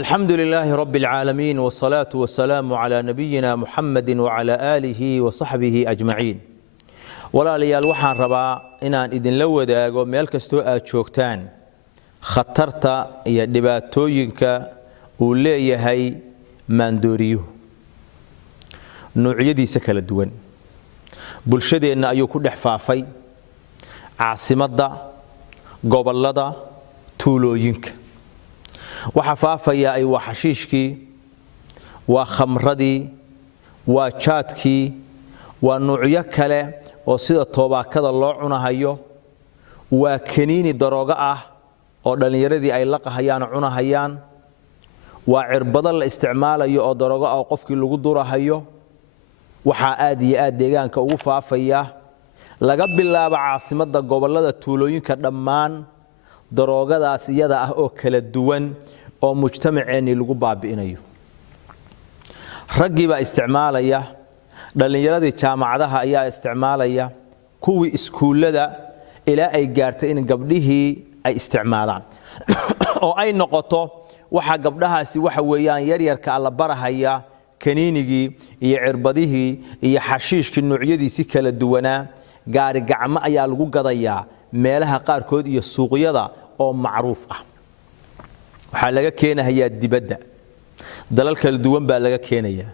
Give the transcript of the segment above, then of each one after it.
الحمد لله رب العالمين والصلاة والسلام على نبينا محمد وعلى آله وصحبه أجمعين ولا ليال وحان ربا إنان إذن لو داغو ميل كستو آد شوكتان خطرتا يا دباتوينكا وليهي ماندوريو نوعيديسا kala duwan bulshadeena ayuu ku dhex faafay caasimada gobolada tuulooyinka waxa faafaya ay waxashiishkii waa khamradii waa jaadkii waa nuucyo kale oo sida toobaakada loo cunahayo waa kaniini darooga ah oo dhalinyaradii ay la qahayaan cunahayaan waa cirbada la isticmaalayo oo darooga ah qofkii lagu durahayo waxa aad iyo aad deegaanka ugu faafaya laga bilaabo caasimada gobolada tuulooyinka dhammaan daroogadaas iyada ah oo kala duwan oo mujtamaceeni lagu baabi'inayo raggiiba isticmaalaya dhalinyaradii jaamacadaha ayaa isticmaalaya kuwii iskuulada ilaa ay gaartay in gabdhihii ay isticmaalaan oo ay noqoto waxa gabdhahaasi waxa weeyaan yaryarka alla barahaya kaniinigii iyo cirbadihii iyo xashiishkii noocyadiisi kala duwanaa gaari gacmo ayaa lagu gadayaa meelaha qaarkood iyo suuqyada oo macruuf ah waxa laga keenayaa dibadda dalal kala duwan baa laga keenayaa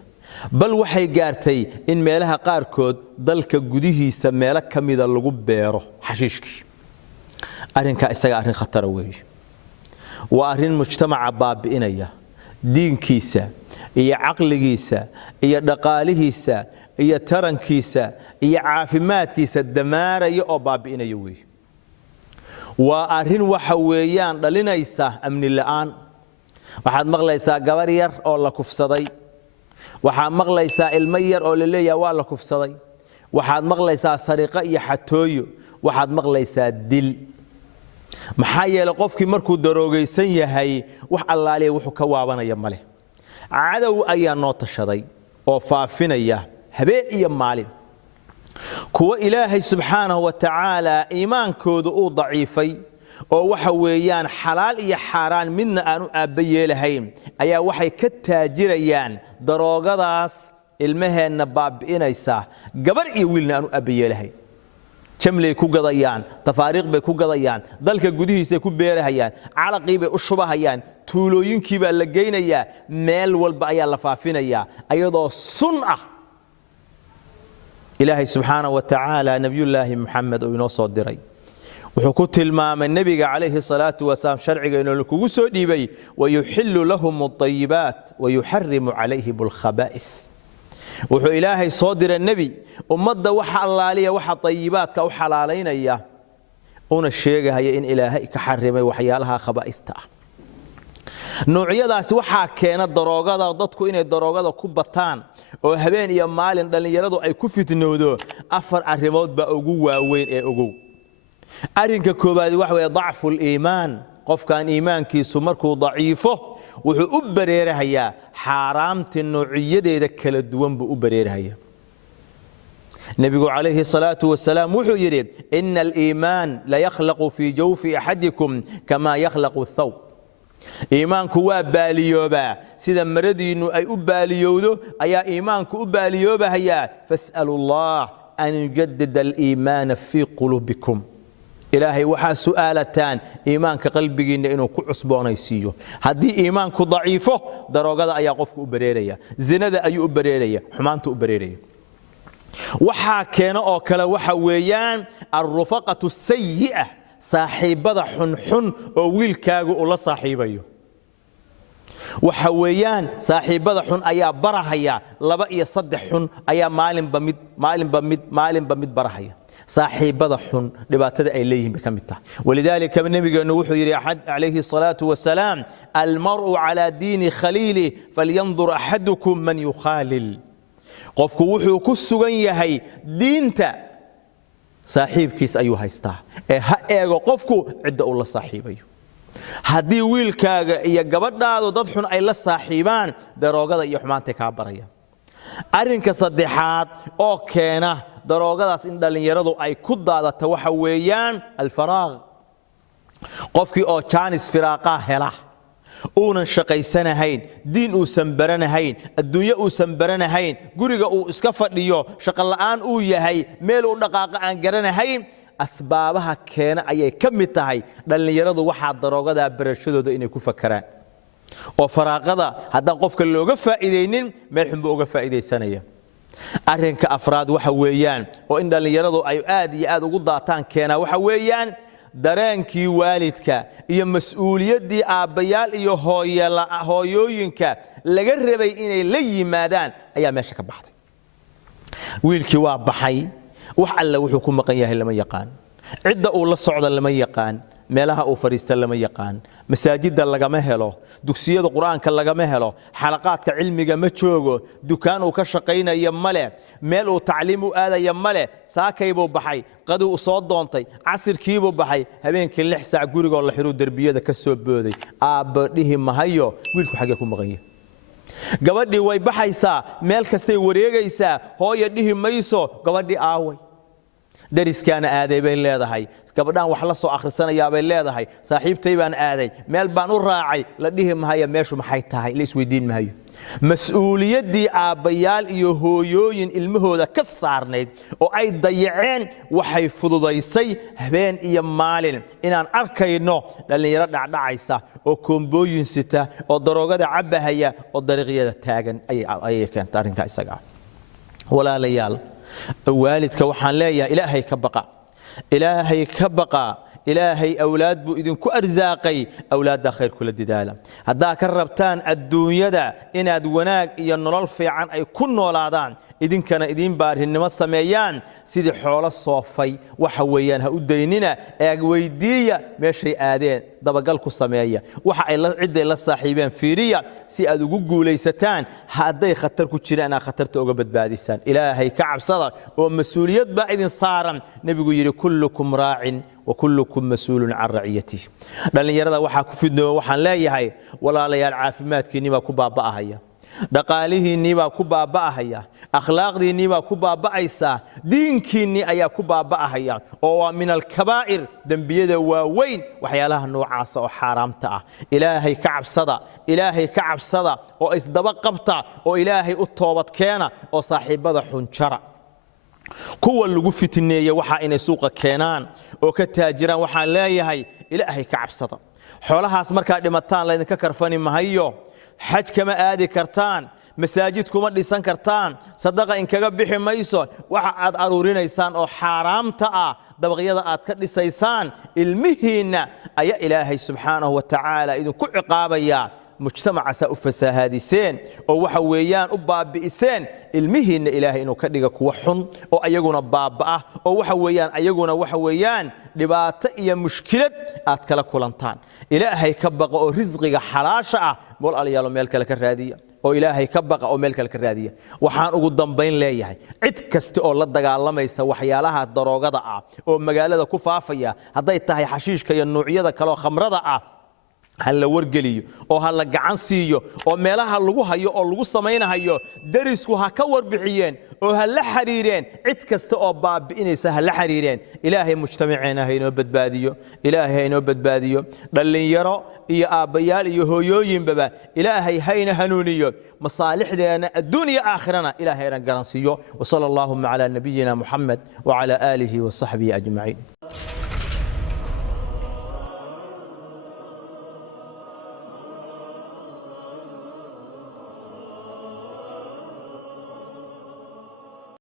bal waxay gaartay in meelaha qaarkood dalka gudihiisa meelo kamida lagu beero xashiishkii arinka isaga arin khatar weey waa arin mujtamaca baabi'inaya diinkiisa iyo aqligiisa iyo dhaqaalihiisa iyo tarankiisa iyo caafimaadkiisa damaaraya oo baabi'inaya weey waa arin waxa weeyaan dhalinaysa amni la'aan waxaad maqlaysaa gabar yar oo la kufsaday waxaad maqlaysaa ilmo yar oo la leeyahay waa la kufsaday waxaad maqlaysaa sariqo iyo xatooyo waxaad maqlaysaa dil maxaa yeelay qofkii markuu daroogaysan yahay wax allaaliye wuxuu ka waabanaya male cadow ayaa noo tashaday oo faafinaya habeen iyo maalin kuwa ilaahay subxaanahu wa tacaala iimaankooda uu daciifay oo waxa weeyaan xalaal iyo xaaraan midna aanu aabba yeelahayn ayaa waxay ka taajirayaan daroogadaas ilmaheenna baabi'inaysa gabar iyo wiilna aanu aabba yeelahayn jamlay ku gadayaan tafaariiq bay ku gadayaan dalka gudihiisa ku beerahayaan calaqii bay u shubahayaan tuulooyinkii baa la geynayaa meel walba ayaa la faafinayaa ayadoo sun ah ilaahay subxaanahu wa tacaala nabiyullaahi muxamed oo inoo soo diray wuxuu ku tilmaamay nabiga calayhi salaatu wasalaam sharciga inuu kugu soo dhiibay wayuxillu lahum at-tayyibaat wayuharrimu calayhim al-khaba'ith wuxuu ilaahay soo diray nabi ummadda waxa allaaliya waxa tayyibaadka u xalaaleynaya una sheegaya in ilaahay ka xarimay waxyaalaha khaba'ithta ah noocyadaasi waxa keena daroogada dadku inay daroogada ku bataan oo habeen iyo maalin dhalinyaradu ay ku fitnoodo afar arimood ba ugu waaweyn ee ugu arinka koobaad waxa weeye dacful iimaan qofkan iimaankiisu markuu daciifo wuxuu u bareerahayaa xaraamta noociyadeeda kala duwan buu u bareerahayaa nabigu calayhi salaatu wasalaam wuxuu yiri innal iimaan la yakhlaqu fi jawfi ahadikum kama yakhlaqu thawb iimaanku waa baaliyooba sida maradiinu ay u baaliyowdo ayaa iimaanku u baaliyoobahayaa fas'alullah an yujaddida al-iimaan fi qulubikum ilaahay waxa su'aalataan iimaanka qalbigiina inuu ku cusboonaysiiyo hadii iimaanku daciifo daroogada ayaa qofku u bareeraya zinada ayuu u bareeraya xumaanta u bareeraya waxa keena oo kale waxa weeyaan ar-rufaqatu sayyi'ah saaxiibada xun oo wiilkaagu ula saaxiibayo waxa weeyaan saaxiibada xun ayaa barahaya laba iyo saddex xun ayaa maalinba mid barahaya saaxiibada xun dhibaatada ay leeyihiin kamidta walidaalika nabigeenu wuxuu yiri alayhi salatu wasalaam almar'u ala diini khalili falyanzur ahadukum man yukhalil qofku wuxuu ku sugan yahay diinta saaxiibkiis ayuu haystaa ee ha eego qofku cidda uu la saaxiibayo hadii wiilkaaga iyo gabadhaadu dad xun ay la saaxiibaan daroogada iyo xumaanta ka baraya arinka saddexaad oo keena daroogadaas in dhalinyaradu ay ku daadato waxa weeyaan al-faraaq qofkii oo jaanis firaaqa hela uunan shaqaysanahayn diin uusan baranahayn adduunyo uusan baranahayn guriga uu iska fadhiyo shaqo la'aan uu yahay meel uu dhaqaaqa aan garanahayn asbaabaha keena ayay ka mid tahay dhalinyaradu waxaa daroogada barashadooda inay ku fakaraan oo faraaqada haddaan qofka looga faa'iideynin meel xun buu uga faa'iideysanaya arrinka afraad waxa weeyaan oo in dhalinyaradu ay aad iyo aad ugu daataan keena waxa weeyaan dareenkii waalidka iyo mas'uuliyaddii aabbayaal iyo hooyooyinka laga rabay inay la yimaadaan ayaa meesha ka baxday wiilkii waa baxay wax alla wuxuu ku maqan yahay lama yaqaan cidda uu la socda lama yaqaan meelaha uu fariista lama yaqaan masaajidda lagama helo dugsiyada quraanka lagama helo xalaqaadka cilmiga ma joogo dukaan uu ka shaqaynayo male meel uu tacliim u aadayo male saakay buu baxay qadu u soo doontay casirkii buu baxay habeenkii 6 saac guriga la xiru darbiyada ka soo booday aabadhihi mahayo wiilku xagee ku maqan yahay gabadhii way baxaysaa meel kastay wareegaysaa hooyo dhihi mayso gabadhii aaway dariskaana aaday bay leedahay gabadhan wax la soo akhrisanayaa bay leedahay saaxiibtay baan aaday meel baan u raacay la dhihi mahayo meeshu maxay tahay la isweydiin mahayo mas'uuliyaddii aabbayaal iyo hooyooyin ilmahooda ka saarnayd oo ay dayaceen waxay fududaysay habeen iyo maalin inaan arkayno dhalinyaro dhacdhacaysa oo koombooyin sita oo daroogada cabahaya oo dariiqyada taagan ayay keentay arrinka isaga walaalayaal waalidka waxaan leeyahay ilaahay ka baqa ilaahay awlaad buu idinku arsaaqay awlaadda khayr kula didaala haddaa ka rabtaan adduunyada inaad wanaag iyo nolol fiican ay ku noolaadaan idinkana idin baarinimo sameeyaan sidii xoolo soofay waxa weeyaan ha u daynina eeg weydiiya meeshay aadeen dabagal ku sameeya waxa ay ciday la saaxiibeen fiiriya si aad ugu guulaysataan hadday khatar ku jiraan aad khatarta uga badbaadisaan ilaahay ka cabsada oo mas'uuliyad baa idin saaran nabigu yiri kullukum raacin wa kullukum mas'uulun an ra'iyatihi dhalinyarada waxa ku fidnoo waxaan leeyahay walaalayaal caafimaadkiina baa ku baaba'ahaya dhaqaalihiinii baa ku baaba'ahaya akhlaaqdiinii baa ku baaba'aysa diinkiinii ayaa ku baaba'ahaya oo waa min al-kabaa'ir dambiyada waaweyn waxyaalaha noocaas oo xaraamta ah ilaahay ka cabsada oo isdaba qabta oo ilaahay u toobad keena oo saaxiibada xunjara kuwa lagu fitneeyay waxa inay suuqa keenaan oo ka taajiraan waxaan leeyahay ilaahay ka cabsada xoolahaas marka dhimataan la idinka karfani mahayo xaj kama aadi kartaan masaajid kuma dhisan kartaan sadaqa in kaga bixi mayso waxa aad aruurinaysaan oo xaraamta ah dabaqyada aad ka dhisaysaan ilmihiina ayaa ilaahay subxaanahu wa ta'ala idinku ciqaabaya mujtamaca sa u fasaahadiseen oo waxa weeyaan u baabi'iseen ilmihiina ilaahay inuu ka dhiga kuwa xun oo ayaguna baabaa oo waxa weeyaan dhibaato iyo mushkilad aad kala kulantaan ilaahay ka baqa oo rizqiga xalaasha ah bal aliyaalo meel kale ka raadiya oo ilaahay ka baqa oo meel kale ka raadiya waxaan ugu dambayn leeyahay cid kasta oo la dagaalamaysa waxyaalaha daroogada ah oo magaalada ku faafaya haday tahay xashiishka iyo noocyada kale oo khamrada ah hal wargeliyo oo hal gacan siiyo oo meelaha lagu hayo oo lagu sameeynayo darisku ha ka warbixiyeen oo hal la xariireen cid kasta oo baabi'inaysa hal la xariireen ilaahay mujtamaceena hayno badbaadiyo dhalinyaro iyo aabbayaal iyo hooyooyinba ilaahay hayna hanuuniyo masaalixdeena adduunyo aakhirana ilaahay ran garansiyo wa sallallahu ala nabiyyina muhammad wa ala alihi wa sahbihi ajma'in